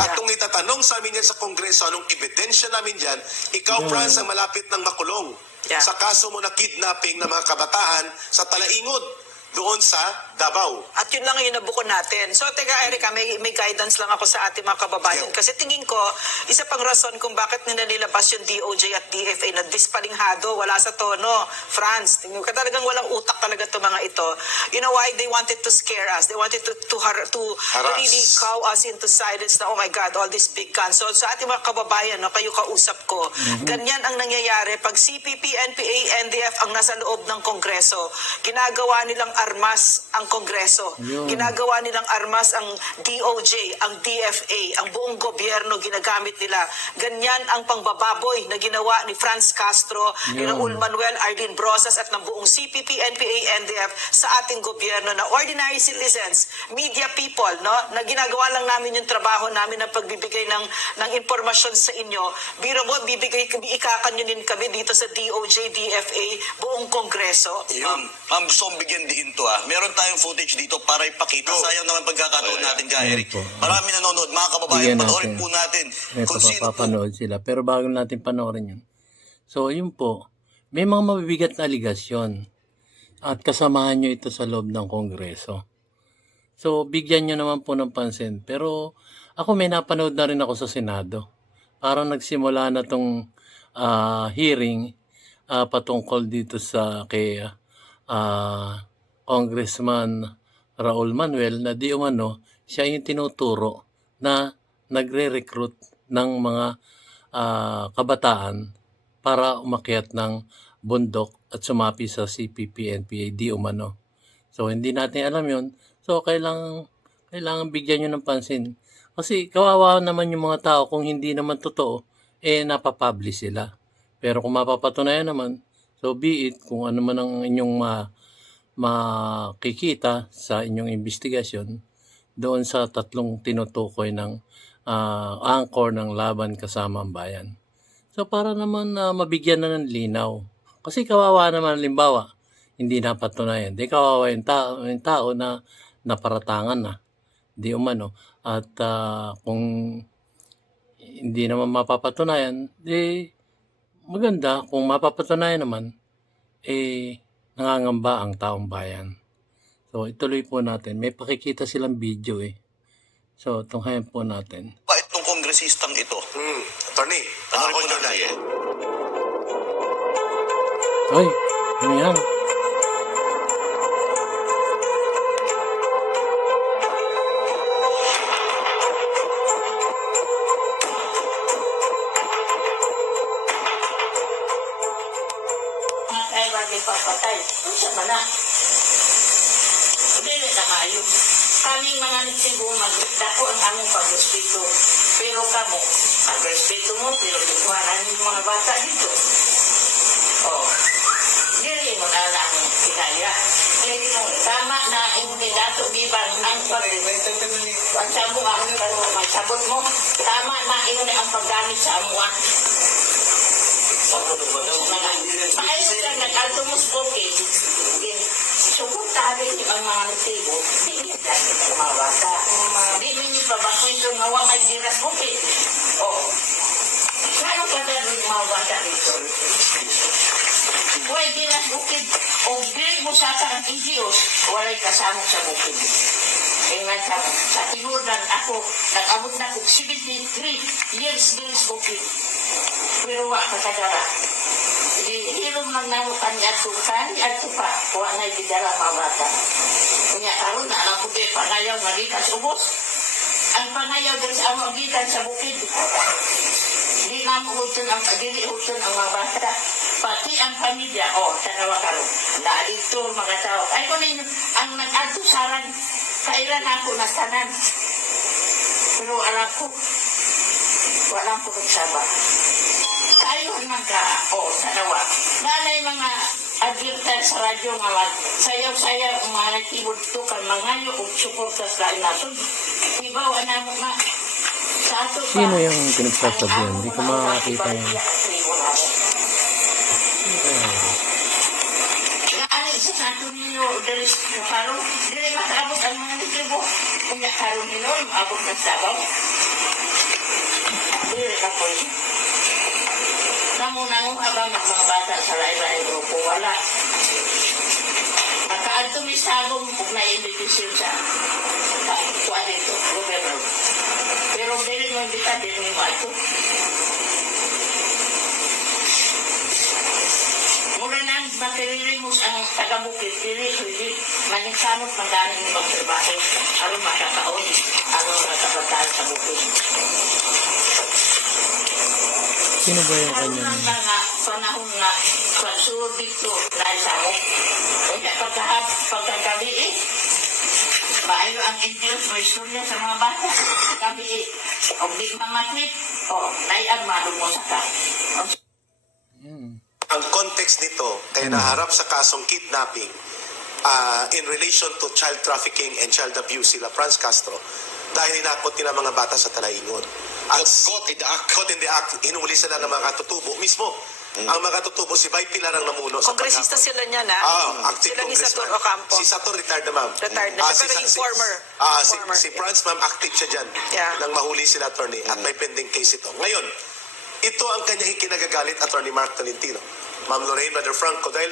At kung itatanong sa amin yan sa Kongreso, anong ebidensya namin yan, ikaw, Franz, ang malapit ng makulong. Yeah. Sa kaso mo na kidnapping ng mga kabataan sa Talaingod, doon sa Davao. At yun lang yung nabuko natin. So, teka, Erica, may guidance lang ako sa ating mga kababayan. Yeah. Kasi tingin ko, isa pang rason kung bakit nila nilabas yung DOJ at DFA na dispalinghado, wala sa tono. France, tingin ko talagang walang utak talaga itong mga ito. You know why? They wanted to scare us. They wanted to really cow us into silence na, oh my God, all these big guns. So, sa ating mga kababayan, no, kayo kausap ko, ganyan ang nangyayari pag CPP, NPA, NDF ang nasa loob ng Kongreso. Ginagawa nilang armas ang Kongreso. Yun. Ginagawa nilang armas ang DOJ, ang DFA, ang buong gobyerno ginagamit nila. Ganyan ang pangbababoy na ginawa ni Franz Castro, ni Yun. Raul Manuel, Arlene Brosas at ng buong CPP, NPA, NDF sa ating gobyerno na ordinary citizens, media people, no? Na ginagawa lang namin yung trabaho namin ng pagbibigay ng impormasyon sa inyo. Biro mo, ikakanyunin kami dito sa DOJ, DFA, buong Kongreso. Ma'am, gusto kong bigyan din to. Meron tayong footage dito para ipakita. Sayang naman pagkakataon natin ka, Ayan Eric. po. Marami nanonood. Mga kababayan, Bigyan panoorin natin. po natin Ito, kung sino po. papapanood sila. Pero bago natin panoorin yun. So, yun po. May mga mabibigat na aligasyon. At kasamahan nyo ito sa loob ng Kongreso. So, bigyan nyo naman po ng pansin. Pero, ako may napanood na rin ako sa Senado. Parang nagsimula na tong hearing patungkol dito sa kay Congressman Raul Manuel na di umano siya yung tinuturo na nagre-recruit ng mga kabataan para umakyat ng bundok at sumapi sa CPP-NPA di umano. So hindi natin alam yun. So kailangan bigyan nyo ng pansin. Kasi kawawa naman yung mga tao kung hindi naman totoo, napapublish sila. Pero kung mapapatunayan naman, so be it, kung ano man ang inyong makikita sa inyong investigasyon doon sa tatlong tinutukoy ng angkor ng laban kasama ang bayan. So para naman mabigyan na ng linaw. Kasi kawawa naman, halimbawa, hindi napatunayan. Di kawawa yung tao na naparatangan na. Di umano. At kung hindi naman mapapatunayan, di maganda kung mapapatunayan naman, nangangamba ang taong bayan. So, ituloy po natin. May pakikita silang video So, tunghayan po natin. Pa itong kongresistang ito. Attorney, Panoorin ako po nyo na. natin. Hoy, ano yan? Mga tayo wag ipapatay. Kung siya man na. Dili na kayo. Kaming mga nagsibo magdako ang among pag-respeto. Pero kamo, pag-respeto mo, pero ikuhanan yung mga bata dito. Oh. Dili mo na lang kinaya. Dili mo, tama na hindi dato bibang ang ang sabong ang magsabot mo. Tama na ang paggamit sa amuan. Maayos lang nag-alto mo spoken. Suportahan niyo ang mga nagtibo. Hindi lang kumawata. Hindi niyo pa ba ito nawa may diras bukit? Oo. Kano ka na rin mawata dito? Huwag diras bukid. O bilig mo sa ang Diyos, walay kasama sa bukid. Kaya sa tinuran ako, nag-abot na kong 73 years diras bukid. Pero wak katagara. Hilom lang namo kani at pa. Wak na ibigara mga bata. Kanya karon na alam ko ba pangayaw nga gikan sa ubos. Ang pangayaw din sa among gikan sa bukid. Di na mo hutun ang dili hutun ang mga bata. Pati ang pamilya. O, tanawa karon. Dito mga tao. Ay ko ninyo, ang nag-adto saran, kailan ako nastanan. Pero alam ko, walang po nagsaba. Tayo naman ka, tanawa. Nanay mga advertise sa radyo nga sayaw-sayaw ang mga nagtibod to kan mangayo o suporta sa nasun. Ibaw na mo nga sa ato pa. Sino yung pinagsasabihan? Hindi ko makakita yun. Naalit sa ato ninyo, dali sa paro, dili makaabot ang mga nagtibo. Kung karon ninyo, maabot ng sabaw. Dili na po yun. Namunang habang mga bata sa lain-lain grupo, wala. Makaadto may sagong kung na-invitation sa kuwan dito, gobyerno. Pero dili mo imbita, dili mo ito. Mula nang matirilimos ang taga-bukit, dili, maningsamot magaling ng magtrabaho. Aron makakaon, aron makabataan sa bukit. Sino ba yung Aron kanyang... lang na panahon na pagsulod dito na isamo. Kaya pagkagabi maayo ang Indios may istorya sa mga bata. Gabi o di mga tweet, naiag madong mo sa ka. ang context nito kaya naharap sa kasong kidnapping in relation to child trafficking and child abuse sila Franz Castro dahil hinakot nila mga bata sa Talaingon. At Caught in the act. Caught in the act, hinuli sila ng mga katutubo mismo Ang mga katutubo, si Vice Pilar ang namuno sa Kongresista paghapon. sila niyan, ha? Active Sila ni congressman. Satur Ocampo. Si Satur retired na, ma'am. Retired na siya, pero yung former. Former. Si Franz, ma'am, active siya dyan. Yeah. Nang mahuli sila, attorney, at may pending case ito. Ngayon, ito ang kanyang kinagagalit, attorney Mark Tolentino. Ma'am Lorraine, Brother Franco, dahil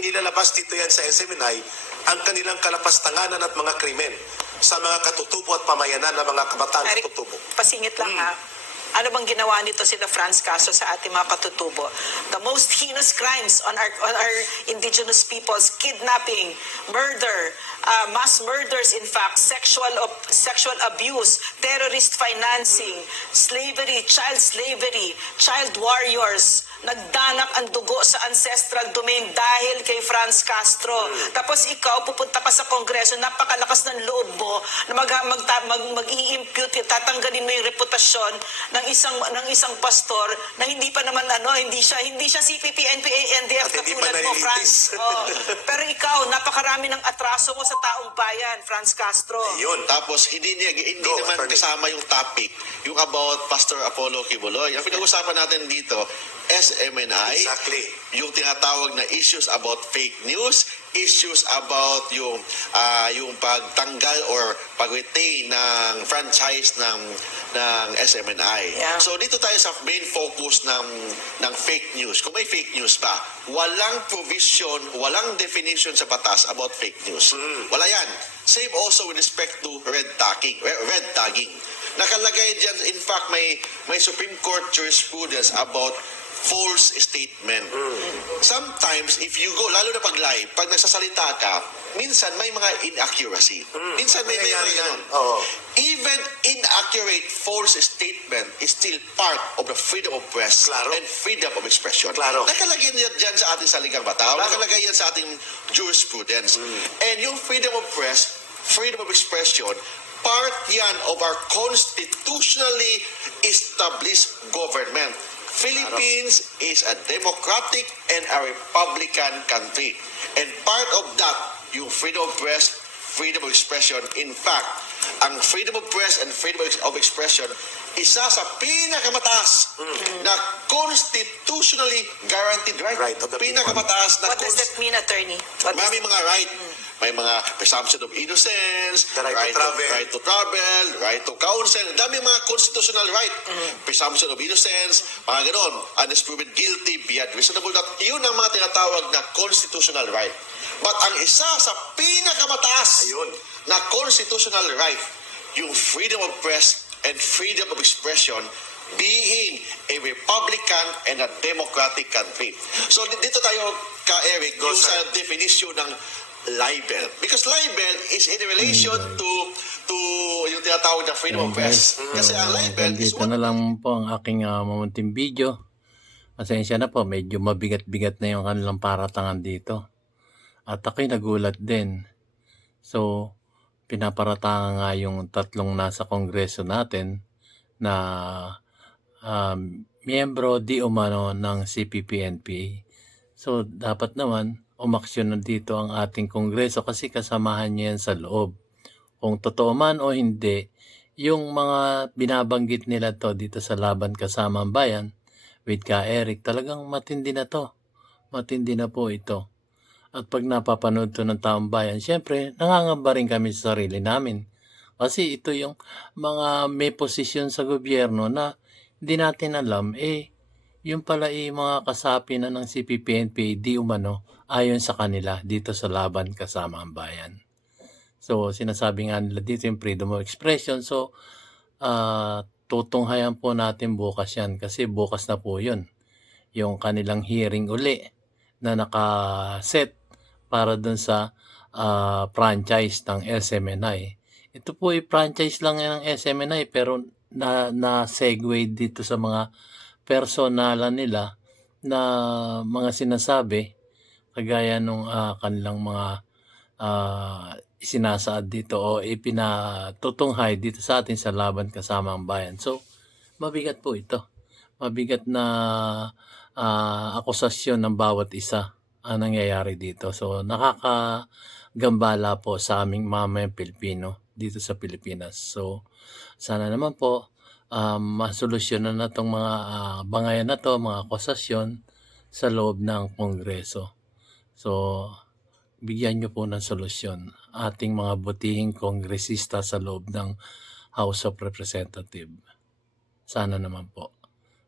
inilalabas dito yan sa SMNI ang kanilang kalapastanganan at mga krimen sa mga katutubo at pamayanan ng mga kabataan Eric, katutubo. pasingit lang, ha? Ano bang ginawa nito sila Franz Castro sa ating mga katutubo? The most heinous crimes on our indigenous peoples: kidnapping, murder, mass murders, in fact, sexual abuse, terrorist financing, slavery, child warriors. Nagdanak ang dugo sa ancestral domain dahil kay Franz Castro. Tapos ikaw, pupunta ka sa Kongreso, napakalakas ng loob mo na mag-i-impute, tatanggalin mo yung reputasyon ng isang pastor na hindi pa naman hindi siya CPP, NPA, NDF At hindi katulad pa mo, nalilitis. Franz. Oh. Pero ikaw, napakarami ng atraso mo sa taong bayan, Franz Castro. Yun. Tapos hindi Go, naman attorney. kasama yung topic, yung about Pastor Apollo Kibuloy. Ang pinag-usapan natin dito, SMNI, Exactly. yung tinatawag na issues about fake news, issues about yung pagtanggal or pag-retain ng franchise ng SMNI. Yeah. So dito tayo sa main focus ng fake news. Kung may fake news pa, walang provision, walang definition sa batas about fake news. Wala yan. Same also with respect to red tagging. Nakalagay dyan, in fact, may Supreme Court jurisprudence about false statement. Sometimes, if you go, lalo na pag-live, pag nagsasalita ka, minsan may mga inaccuracy. Minsan may Nangyayari mga ganun. yan. Oo. Even inaccurate false statement is still part of the freedom of press Klaro. and freedom of expression. Klaro. Nakalagay yan dyan sa ating saligang bataw. Klaro. Nakalagay yan sa ating jurisprudence. And yung freedom of press, freedom of expression, part yan of our constitutionally established government. Philippines is a democratic and a republican country. And part of that, yung freedom of press, freedom of expression. In fact, ang freedom of press and freedom of expression, isa sa pinakamataas na constitutionally guaranteed right. Right of the people. Pinakamataas na What does that mean, attorney? What is May mga right. May mga presumption of innocence, The right to travel. right to travel, right to counsel. Dami mga constitutional right. Presumption of innocence, mga ganon. Unproven guilty, beyond reasonable doubt. Yun ang mga tinatawag na constitutional right. But ang isa sa pinakamataas Ayun. na constitutional right, yung freedom of press and freedom of expression, being a republican and a democratic country. So dito tayo, Eric, Go, yung sir. sa definition ng libel. Because libel is in relation to yung tinatawag na freedom of press. Kasi ang libel is Dito what na lang po ang aking mamunting video. Pasensya na po, medyo mabigat-bigat na yung kanilang paratangan dito. At ako'y nagulat din. So, pinaparatangan nga yung tatlong nasa kongreso natin na miyembro di umano ng CPP-NPA. So, dapat naman umaksyon na dito ang ating kongreso kasi kasamahan niya yan sa loob. Kung totoo man o hindi, yung mga binabanggit nila to dito sa Laban Kasama ang Bayan with Ka Eric, talagang matindi na to. Matindi na po ito. At pag napapanood to ng taong bayan, syempre, nangangamba rin kami sa sarili namin. Kasi ito yung mga may posisyon sa gobyerno na hindi natin alam, yung pala mga kasapi na ng CPP-NPA di umano ayon sa kanila dito sa Laban Kasama ang Bayan. So, sinasabi nga nila dito yung freedom of expression. So, tutunghayan po natin bukas yan kasi bukas na po yun. Yung kanilang hearing uli na nakaset para dun sa franchise ng SMNI. Ito po franchise lang ng SMNI pero na-segue dito sa mga personalan nila na mga sinasabi kagaya nung kanilang mga sinasaad dito o ipinatutunghay dito sa atin sa Laban Kasama ang Bayan. So, mabigat po ito. Mabigat na akusasyon ng bawat isa ang nangyayari dito. So, nakakagambala po sa aming mamayang Pilipino dito sa Pilipinas. So, sana naman po masolusyonan na itong mga bangayan na to, mga akusasyon sa loob ng Kongreso. So, bigyan nyo po ng solusyon ating mga butihing kongresista sa loob ng House of Representatives. Sana naman po.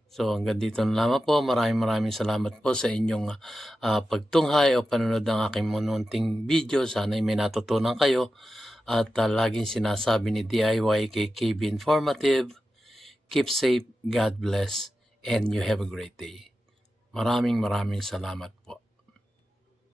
So hanggang dito na lamang po. Maraming salamat po sa inyong pagtunghay o panonood ng aking mununting video. Sana may natutunan kayo. At laging sinasabi ni DIY kay KB Informative, keep safe, God bless, and you have a great day. Maraming salamat po.